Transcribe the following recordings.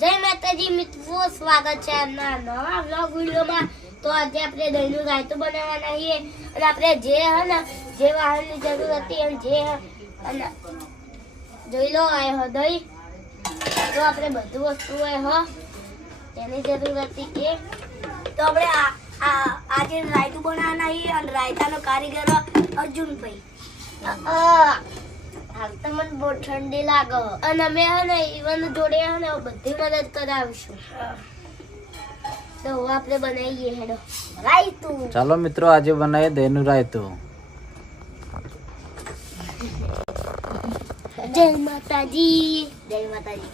જય માતાજી, મિત્રો. સ્વાગત છે આજના નવા વ્લોગ વિડીયોમાં. તો આજે આપણે દહીંનું રાયતું બનાવવાના છીએ. અને આપણે જે હે ને, જે વાહનની જરૂર હતી અને જે અને જોઈ લો, આ હો દહીં. તો આપણે બધું વસ્તુ એ હો, તેની જરૂર હતી એ તો આપણે આજે રાયતું બનાવવાના છીએ અને રાયતાનો કારીગર અર્જુનભાઈ. હાલ તો મને બહુ ઠંડી લાગે. અને અમે હે ને ઈવન જોડે હે ને બધી મદદ કરાવીશું. તો આપણે બનાવીએ હેડો. રાયતું. ચાલો મિત્રો આજે બનાવીએ દહીંનું રાયતું. જય માતાજી. જય માતાજી.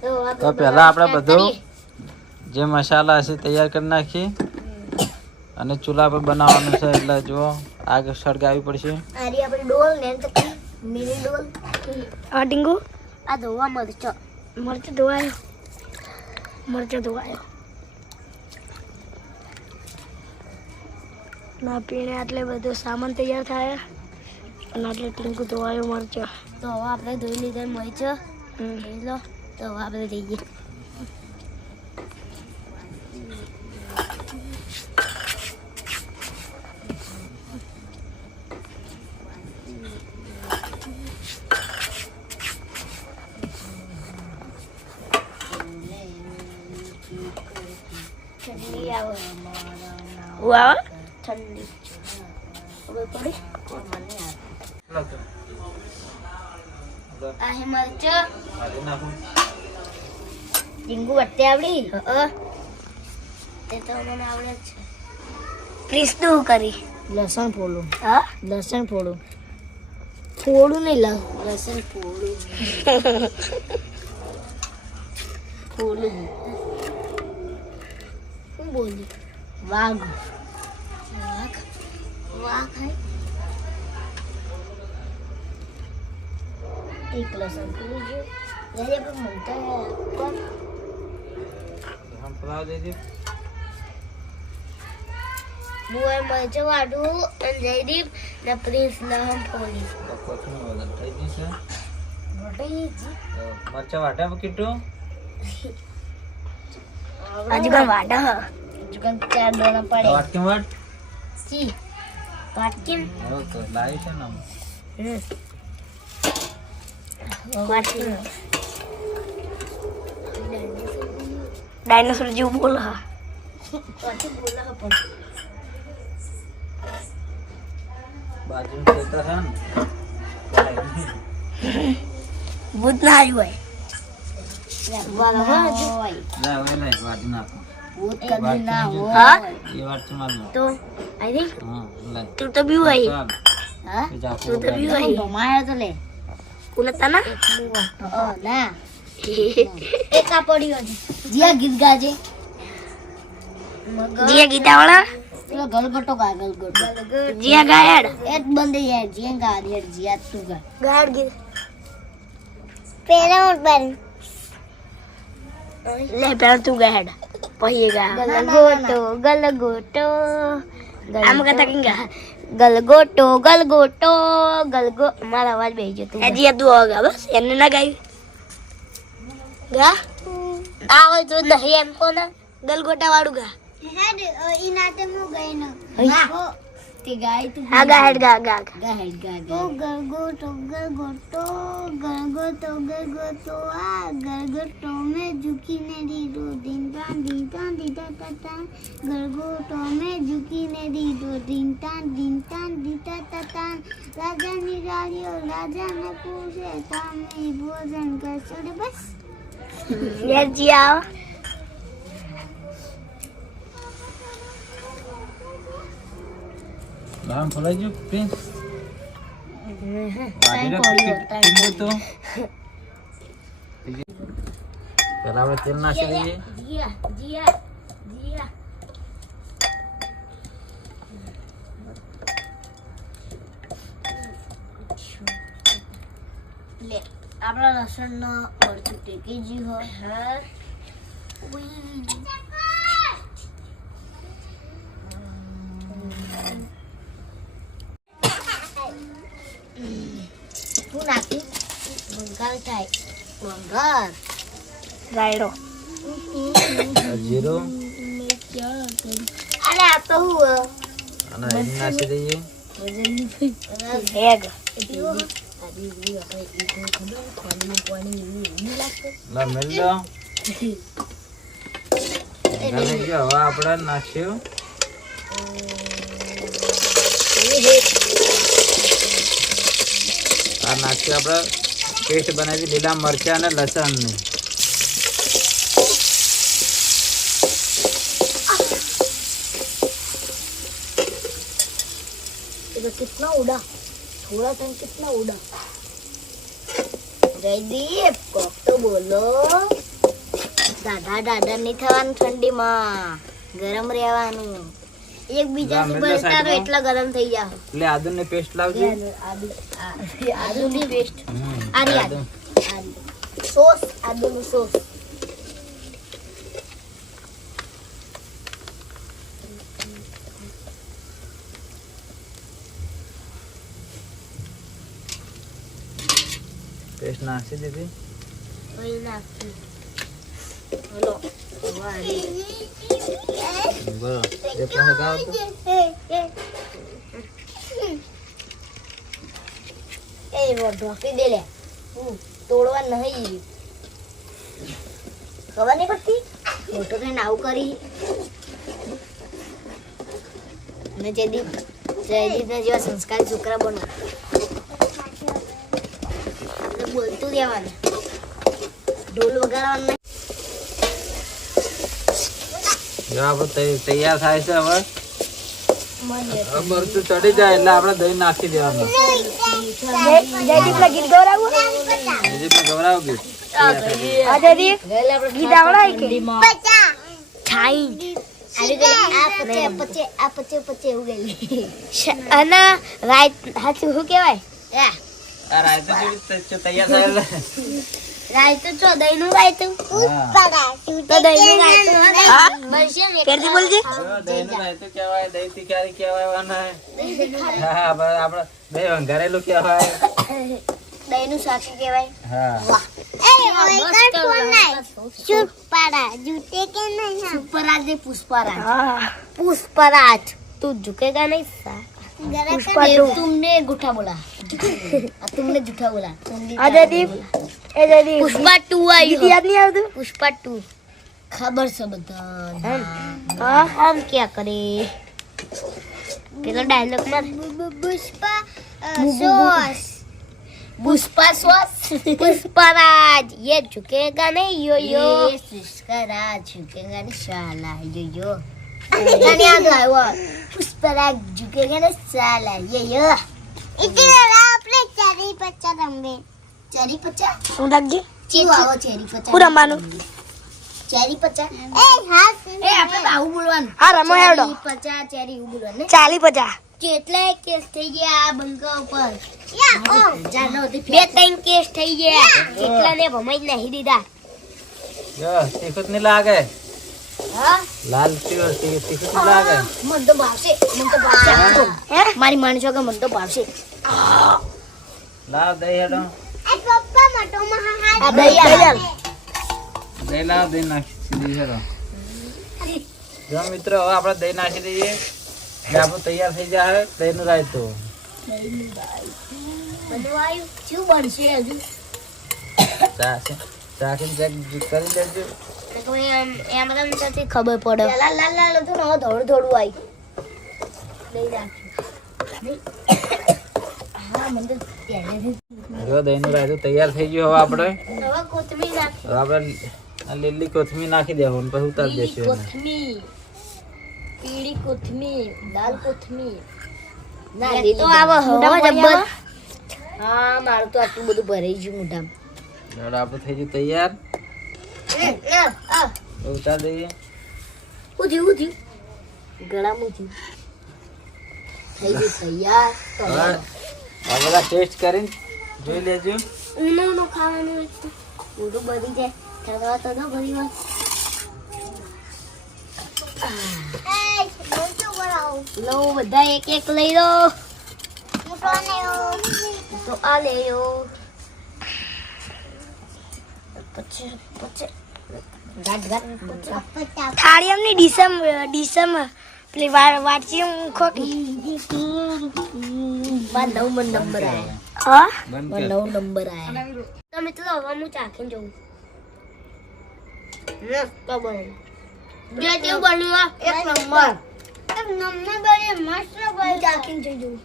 તો આપણે પહેલા આપણે બધું જે મસાલા હશે તૈયાર કરી નાખી અને ચૂલા પર બનાવવાનું છે એટલે જો આગ સળગાવી પડશે. આ રહી ડોલ ને તો મિની ડોલ આ ડીંગુ આ ધોવા મરચો મરચો ધોવાયો મરચો ધોવાયો ના પીણે આટલે બધો સામાન તૈયાર થાય અને આટલે ટીંકુ ધોવાયો મરચો તો હવે આપણે ધોઈ લીધા મરચો. લો તો હવે આપણે જઈએ ઠંડી. આવે હું આવે ઠંડી ખબર પડી આ હે મરચો ડીંગુ વટ્ટે આવડી? હા તે તો મને આવડે જ છે. પ્લીઝ તું કરી. લસણ ફોડું. હા? લસણ ફોડું. ફોડું નહીં લાવ લસણ ફોડું. ફોડું. બોલી. વાઘ. વાઘ? વાઘ હે? એક લસણ ફોડું છે. જ્યારે આપણે મમતા કોણ? હું એ મરચો વાટું અને જયદીપ ને પ્રિન્સ લહમ ફોડી વટાઈ જી મરચા વાટ્યા કેટલું હજી પણ વાટા જુગન ચાર ડોલા પડે. વાટકીમ વાટ? સી. વાટકીમ હો તો લાવી છે ને વાટકીમ ડાયનોસોર જેવું બોલ હા. બાજુનું ખેતર હા ને ભૂત ના આવ્યું હોય. ના હોય. ના વાટી નાખો. ભૂત કદી ના હા હોય એ વાત છે મારું તો આઈ હા લે તું તો બી હોય ચાલ. હા એ જાફર તું તો બી ઉગાડી. હોય ભમાયો તો લે કોને તના ઓ ના એક આ પડ્યો છે જીયા ગીત ગાજે જીયા ગીતા વાળા પેલો ગલગોટો ગા ગલગોટો જીયા ગાયડ એ જ બંધ યાર જીયા ગા દે જીયા તું ગા ગાયડ ગીત પેલા મોટ બન લે પેલા તું ગાયડ ગા ગલગોટો ગલગોટો આમ કહેતા કેમ ગા ગલગોટો ગલગોટો ગલગો મારા અવાજ બેહી જતો હજી જીયા તું હવે ગા બસ એને ના ગાયું ગા આવે તો નહીં એમ કોને ગલગોટા વાળું ગા હેડ ઈનાતે મુ ગઈ ન તે ગાય તું હા ગાયડ ગા ગા ગા. ગા હેડ ગા ગા ગલગોટો ગલગોટો ગલગોટો ગલગોટો આ ગલગોટો મે ઝુકીને દીધો દિન તાન દિન તાન દીધા તા તા ગલગોટો મે ઝુકીને દીધો દિન તાન દિન તાન દીધા તા તા રાજાની રાણીઓ રાજાને પૂછે તમે ભોજન કરશો ને બસ લે જીયા લામ ફોલાઈ ગયું પ્રિન્સ સાઈન વાટી પડ્યો, રાખ, કેટલું તો પેલા આપણે તેલ નાખી દઈએ જીયા જીયા જીયા લે આપણા લસણ નો મરચું ટેકી જ્યું હોય હા શું થાય ભંગાર રાયડો. જીરું. અરે આ તો હું અને અહીં નાખી દઈએ. હવે આપણે નાખ્યું આ નાખ્યું આપણે. પેસ્ટ બનાવી લીલા મરચા અને લસણની ये कितना उड़ा थोड़ा सा कितना उड़ा જયદીપ કોક તો બોલો દાદા દાદા નહીં થવાનું ઠંડીમાં ગરમ રહેવાનું એકબીજાથી રામેલા બળતા રહો સાઈડમાં. એટલા ગરમ થઈ જાવ એટલે આદુની પેસ્ટ લાવજો આદુની પેસ્ટ હમ, આરી આદુ. સોસ આદુનું સોસ પેસ્ટ નાખી દીધી ઓય નાખી એ ઢોકી દે લે તોડવા નહીં ખબર નહીં પડતી મોટો થઈને આવું કરી ને જયદીપ જયદીપને જેવા સંસ્કારી છોકરા બનો બોલતું રહેવાનું. ઢોલ વગાડવાનું નહીં. જો તૈયાર થાય છે હવે. મરચું ચડી જાય એટલે આપણે દહીં નાખી દેવાનું. ગીત ગવડાવું જયદીપ ગવડાવું ગીત આવડાય કે? તૈયાર થાય રાયતું છો દહીં નું. રાયતું તો દહીં નું રાયતું પુષ્પરાજ તું ઝુકેગા નહીં સા पुष्पा टू तुमने गुठा बोला तुमने झूठा बोला हाँ जयदीप ए जयदीप पुष्पा टू आई गीत याद नहीं આવતું पुष्पा टू खबर से बता હા हम क्या करें પેલો ડાયલોગ માં પુષ્પા સોસ પુષ્પા સોસ પુષ્પરાજ ये झुकेगा नहीं यो यो ये पुष्पराज झुकेगा नहीं साला यो यो તને યાદ આવ્યો પુષ્પરાગ ઝુકે કે ને સાલા યે યો ઇતને આપણે ચરી પચા રમે ચરી પચા શું લાગે ચાલી પચા કેસ થઈ ગયા આ બંકા ઉપર બે ત્રણ કેસ થઈ ગયા કેટલા ને ભમાઈ નાખી દીધા ને લાગે. લાલ તીખું તીખું લાગે. મન તો ભાવશે મન તો ભાવશે. હે. મારી માણસો કે મન તો ભાવશે? લાવ દહીં હેડો આ દહીં આ. દહીં લાવ દહીં નાખી દીધી હેડો જો મિત્રો હવે આપણે દહીં નાખી દઈએ. આપણું તૈયાર થઈ જાય દહીંનું રાયતું. બનવાયું શું બનશે ચાખી ચેક કરી લેજો. એમ એમ ખબર પડે? લાલ લાલ લાલ હતું ને થોડું થોડું આવી લઈ રાખ્યું હા મને તો પહેલેથી જો દહીંનું રાયતું તૈયાર થઈ ગયું હવે આપણે. હવે કોથમીર નાખી આપણે લીલી કોથમીર નાખી દેવાનું પછી ઉતારી પીળી દેશું કોથમીર. પીળી કોથમીર લાલ કોથમીર. ના તો આવો મોઢામાં જબ્બર. હા મારું તો આટલું બધું ભરાઈ ગયું મોઢામાં. હવે થઈ ગયું તૈયાર. ઉતારી દઈએ. હું થયું હું થયું થઈ ગયું. તૈયાર હવે બધા ટેસ્ટ કરીને જોઈ લેજો. ખાવાનું મોઢું જાય. તો લો બધા એક એક લઈ લો. તો આ લેયો પછી પછી. થાળી એમની ડીસમ ડીસમ પેલી એમ ખોકી નવ નંબર આયા. હા? નવ નંબર આયા. તો મિત્રો હવે હું ચાખીને જોઉં મસ્ત બને જો બન્યું એક નંબર. એક નંબર બને મસ્ત બને ચાખીને જોઉં.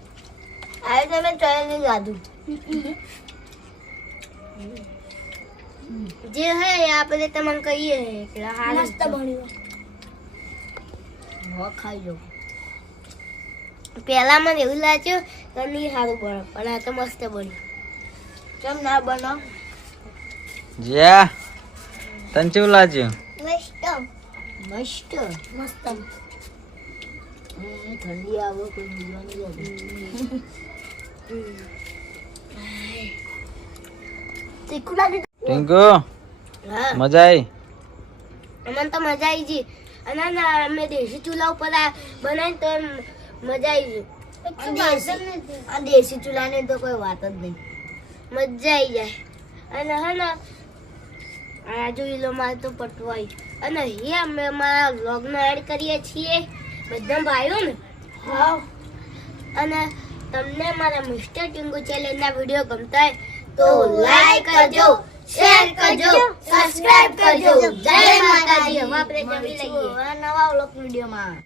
આ તમે ટ્રાય નહીં ગાધું જે હે આપણે તમને કહીએ કે હારું મસ્ત બન્યું હો ખાઈ લો પહેલા મને એવું લાગ્યું કે નહીં સારું બને પણ આ તો મસ્ત બન્યું. કેમ ના બનો? જ્યા તને કેવું લાગ્યું? મસ્ત. મસ્ત. મસ્ત. ઠંડી આવે કોઈ બીજાની લાગે. ટિંકુ મજા આવી અમને તો મજા આવી જી અને ના અમે દેશી ચૂલા ઉપર આ બનાવી તો મજા આવી ગઈ. આ દેશી ચૂલાની તો કોઈ વાત જ નહીં. મજા આવી જાય. અને હા ને આ જોઈ લો મારે તો પટવાય અને અહીંયા અમે અમારા વ્લોગને એડ કરીએ છીએ. બધા ભાઈઓ ને? હા. અને તમને મારા મિસ્ટર ટિંગુ ચેલેન્જના વીડિયો ગમતા હોય તો લાઈક કરજો. શેર કરજો સબસ્ક્રાઇબ કરજો. જય માતાજી. આપણે જમી લઈએ. નવા વ્લોગ વિડીયોમાં.